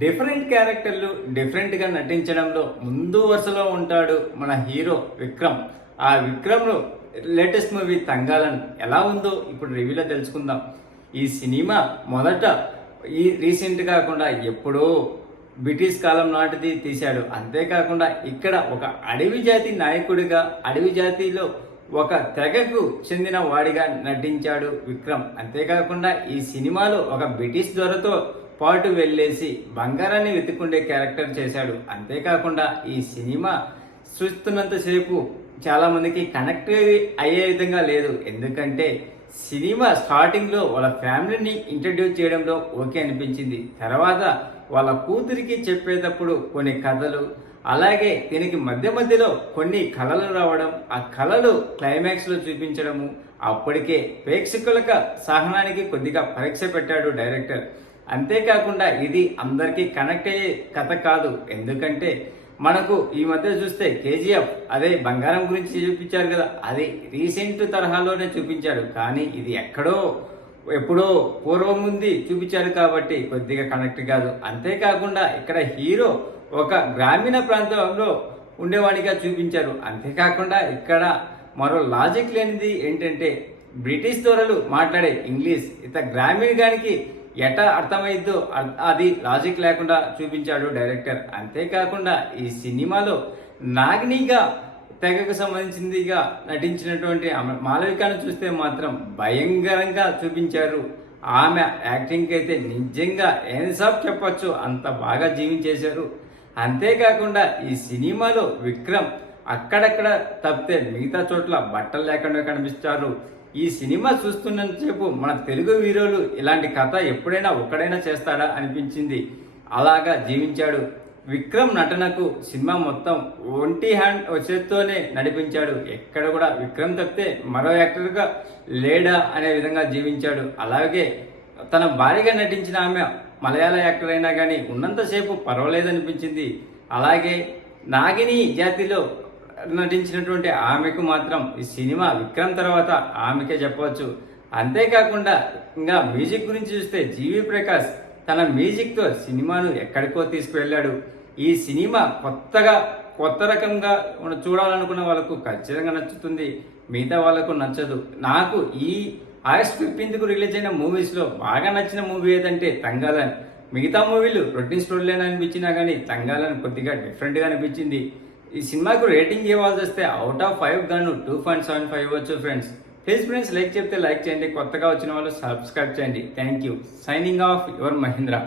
Different క్యారెక్టర్లు డిఫరెంట్గా నటించడంలో ముందు వరుసలో ఉంటాడు మన హీరో విక్రమ్. ఆ విక్రమ్లో లేటెస్ట్ మూవీ తంగాలన్ ఎలా ఉందో ఇప్పుడు రివ్యూలో తెలుసుకుందాం. ఈ సినిమా మొదట రీసెంట్ కాకుండా ఎప్పుడో బ్రిటిష్ కాలం నాటిది తీశాడు. అంతేకాకుండా ఇక్కడ ఒక అడవి జాతి నాయకుడిగా, అడవి జాతిలో ఒక తెగకు చెందిన వాడిగా నటించాడు విక్రమ్. అంతేకాకుండా ఈ సినిమాలో ఒక బ్రిటిష్ దొరతో పాటు వెళ్ళేసి బంగారాన్ని వెతుక్కుండే క్యారెక్టర్ చేశాడు. అంతేకాకుండా ఈ సినిమా చూస్తున్నంతసేపు చాలా మందికి కనెక్ట్ అయ్యే విధంగా లేదు. ఎందుకంటే సినిమా స్టార్టింగ్లో వాళ్ళ ఫ్యామిలీని ఇంట్రడ్యూస్ చేయడంలో ఓకే అనిపించింది. తర్వాత వాళ్ళ కూతురికి చెప్పేటప్పుడు కొన్ని కథలు, అలాగే దీనికి మధ్యలో కొన్ని కళలు రావడం, ఆ కళలు క్లైమాక్స్లో చూపించడము, అప్పటికే ప్రేక్షకుల సహనానికి కొద్దిగా పరీక్ష పెట్టాడు డైరెక్టర్. అంతేకాకుండా ఇది అందరికీ కనెక్ట్ అయ్యే కథ కాదు. ఎందుకంటే మనకు ఈ మధ్య చూస్తే కేజీఎఫ్ అదే బంగారం గురించి చూపించారు కదా, అది రీసెంట్ తరహాలోనే చూపించాడు. కానీ ఇది ఎప్పుడో పూర్వం ఉంది చూపించారు కాబట్టి కొద్దిగా కనెక్ట్ కాదు. అంతేకాకుండా ఇక్కడ హీరో ఒక గ్రామీణ ప్రాంతంలో ఉండేవాడిగా చూపించారు. అంతేకాకుండా ఇక్కడ మరో లాజిక్ లేనిది ఏంటంటే బ్రిటిష్ దొరలు మాట్లాడే ఇంగ్లీష్ గ్రామీణానికి ఎట అర్థమైద్దో అది లాజిక్ లేకుండా చూపించాడు డైరెక్టర్. అంతేకాకుండా ఈ సినిమాలో నాగినిగా తెగకు సంబంధించిందిగా నటించినటువంటి మాలవికను చూస్తే మాత్రం భయంకరంగా చూపించారు. ఆమె యాక్టింగ్కి అయితే నిజంగా ఎన్సాఫ్ చెప్పొచ్చు, అంత బాగా జీవించేశారు. అంతేకాకుండా ఈ సినిమాలో విక్రమ్ అక్కడక్కడ తప్పితే మిగతా చోట్ల బట్టలు లేకుండా కనిపిస్తారు. ఈ సినిమా చూస్తున్నంతసేపు మన తెలుగు హీరోలు ఇలాంటి కథ ఎప్పుడైనా ఒక్కడైనా చేస్తాడా అనిపించింది. అలాగా జీవించాడు. విక్రమ్ నటనకు సినిమా మొత్తం ఒంటి హ్యాండ్ చేత్తోనే నడిపించాడు. ఎక్కడ కూడా విక్రమ్ తప్పితే మరో యాక్టర్గా లేడా అనే విధంగా జీవించాడు. అలాగే తన భార్యగా నటించిన ఆమె మలయాళ యాక్టర్ అయినా కానీ ఉన్నంతసేపు పర్వాలేదనిపించింది. అలాగే నాగిని జాతిలో నటించినటువంటి ఆమెకు మాత్రం ఈ సినిమా విక్రమ్ తర్వాత ఆమెకే చెప్పవచ్చు. అంతేకాకుండా ఇంకా మ్యూజిక్ గురించి చూస్తే జీవి ప్రకాష్ తన మ్యూజిక్తో సినిమాను ఎక్కడికో తీసుకువెళ్ళాడు. ఈ సినిమా కొత్త రకంగా చూడాలనుకున్న వాళ్ళకు ఖచ్చితంగా నచ్చుతుంది, మిగతా వాళ్ళకు నచ్చదు. నాకు ఈ ఆగస్ట్ 15కు రిలీజ్ అయిన మూవీస్లో బాగా నచ్చిన మూవీ ఏదంటే తంగాలన్. మిగతా మూవీలు రొటీన్ స్టోరీలేని అనిపించినా కానీ తంగాలన్ కొద్దిగా డిఫరెంట్గా అనిపించింది. ఈ సినిమాకు రేటింగ్ ఇవ్వాల్సి వస్తే అవుట్ ఆఫ్ 5 గాను 2.75 ఇవ్వచ్చు ఫ్రెండ్స్. ప్లీజ్ ఫ్రెండ్స్ లైక్ చెప్తే లైక్ చేయండి, కొత్తగా వచ్చిన వాళ్ళు సబ్స్క్రైబ్ చేయండి. Thank you. Signing off your Mahindra.